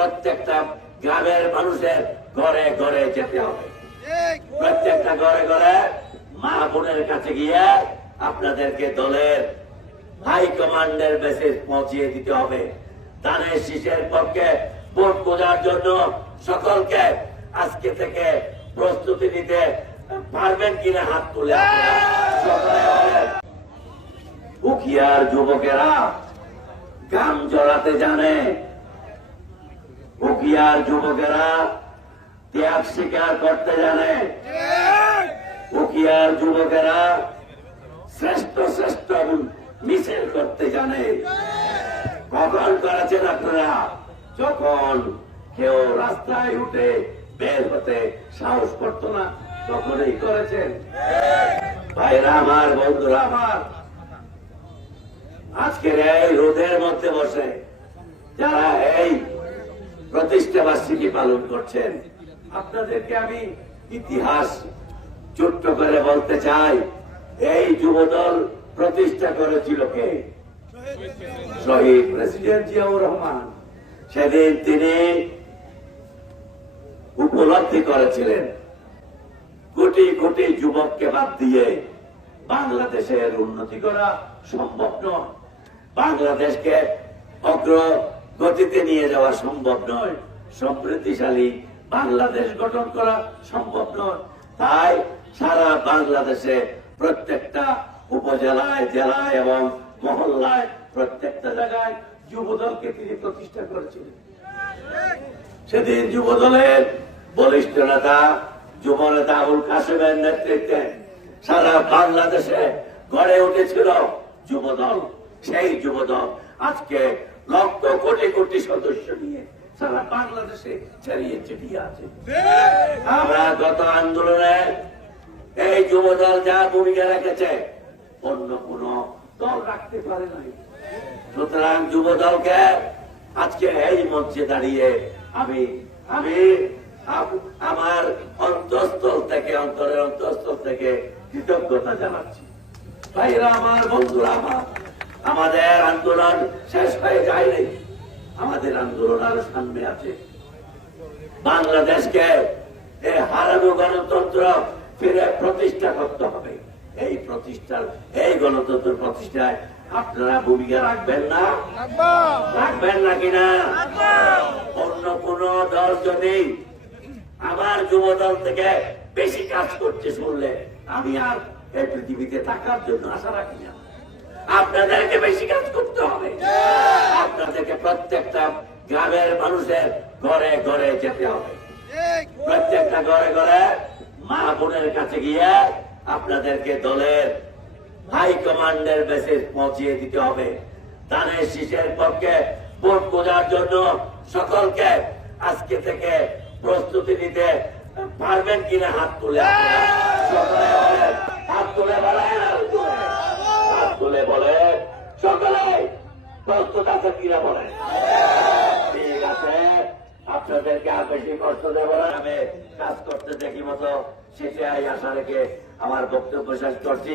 প্রত্যেকটা গ্রামের মানুষের ঘরে ঘরে যেতে হবে প্রত্যেকটা ঘরে ঘরে মা বোনের কাছে গিয়ে আপনাদেরকে দলের হাই কমান্ডের মেসেজ পৌঁছিয়ে দিতে হবে ধানের শীষের পক্ষে ভোট খোঁজার জন্য সকলকে আজকে থেকে প্রস্তুতি নিতে পারবেন কিনা হাত তুলে। উখিয়ার যুবকেরা, গাম জড়াতে জানে উখিয়ার যুবকেরা ত্যাগ স্বীকার করতে জানে। উখিয়ার যুবকেরা শ্রেষ্ঠ শ্রেষ্ঠ মিছিল করতে জানে। কখন করেছেন আপনারা। যখন কেউ রাস্তায় উঠে বের হতে সাহস করতো না, তখনই করেছেন। ভাইরা আমার, বন্ধুরা আমার, আজকের এই রোদের মধ্যে বসে যারা এই প্রতিষ্ঠা বার্ষিকী পালন করছেন। আপনাদেরকে আমি ইতিহাস ছোট্ট করে বলতে চাই, এই যুবদল প্রতিষ্ঠা করেছিল কে? শহীদ প্রেসিডেন্ট জিয়াউর রহমান। সেদিন তিনি উপলব্ধি করেছিলেন, কোটি কোটি যুবককে বাদ দিয়ে বাংলাদেশের উন্নতি করা সম্ভব নয়। বাংলাদেশকে অগ্রগতিতে নিয়ে যাওয়া সম্ভব নয়। সমৃদ্ধিশালী বাংলাদেশ গঠন করা সম্ভব নয়। তাই সারা বাংলাদেশে প্রত্যেকটা উপজেলায়, জেলায় এবং মহল্লায় প্রত্যেকটা জায়গায় যুবদলকে তিনি প্রতিষ্ঠা করেছিলেন। সেদিন যুবদলের বলিষ্ঠ নেতা যুব নেতা আবুল কাসেমের নেতৃত্বে সারা বাংলাদেশে গড়ে উঠেছিল যুবদল। সেই যুবদল আজকে লক্ষ কোটি কোটি সদস্য নিয়ে সারা বাংলাদেশে ছড়িয়ে ছিটিয়ে আছে। আমরা গত আন্দোলনে এই যুবদল যা ভূমিকা রেখেছে অন্য কোন দল রাখতে পারে নাই। সুতরাং যুব দলকে আজকে এই মঞ্চে দাঁড়িয়ে আমি আমি আমার অন্তঃস্থল থেকে অন্তরের অন্তঃস্থল থেকে কৃতজ্ঞতা জানাচ্ছি। ভাইরা আমার বন্ধুরা আমার আমাদের আন্দোলন শেষ হয়ে যায়নি। আমাদের আন্দোলন আরও সামনে আছে। বাংলাদেশকে এই হারানো গণতন্ত্র ফিরে প্রতিষ্ঠা করতে হবে। এই প্রতিষ্ঠার, এই গণতন্ত্র প্রতিষ্ঠায় আপনারা ভূমিকা রাখবেন না? রাখবেন না কিনা অন্য কোন দল যদি আমার যুব দল থেকে বেশি কাজ করতে শুনলে আমি আর এই পৃথিবীতে থাকার জন্য আশা রাখি না। আপনাদেরকে বেশি কাজ করতে হবে। আপনাদেরকে প্রত্যেকটা গ্রামের মানুষের ঘরে ঘরে যেতে হবে। প্রত্যেকটা ঘরে ঘরে মা বোনের কাছে গিয়ে আপনাদেরকে দলের হাই কমান্ডের মেসেজ পৌঁছিয়ে দিতে হবে। ধানের শীষের পক্ষে ভোট খোঁজার জন্য সকলকে আজকে থেকে প্রস্তুতি নিতে পারবেন কিনা হাত তুলে আপনারা? সকলে বলেন, হাত তুলে বলেন হাত তুলে বলে সকলে প্রস্তুত আছে কিনা বলে ঠিক আছে, আপনাদেরকে আর বেশি কষ্ট দেবো না। আমি কাজ করতে দেখি মতো, শেষে আশা রেখে আমার বক্তব্য শেষ করছি।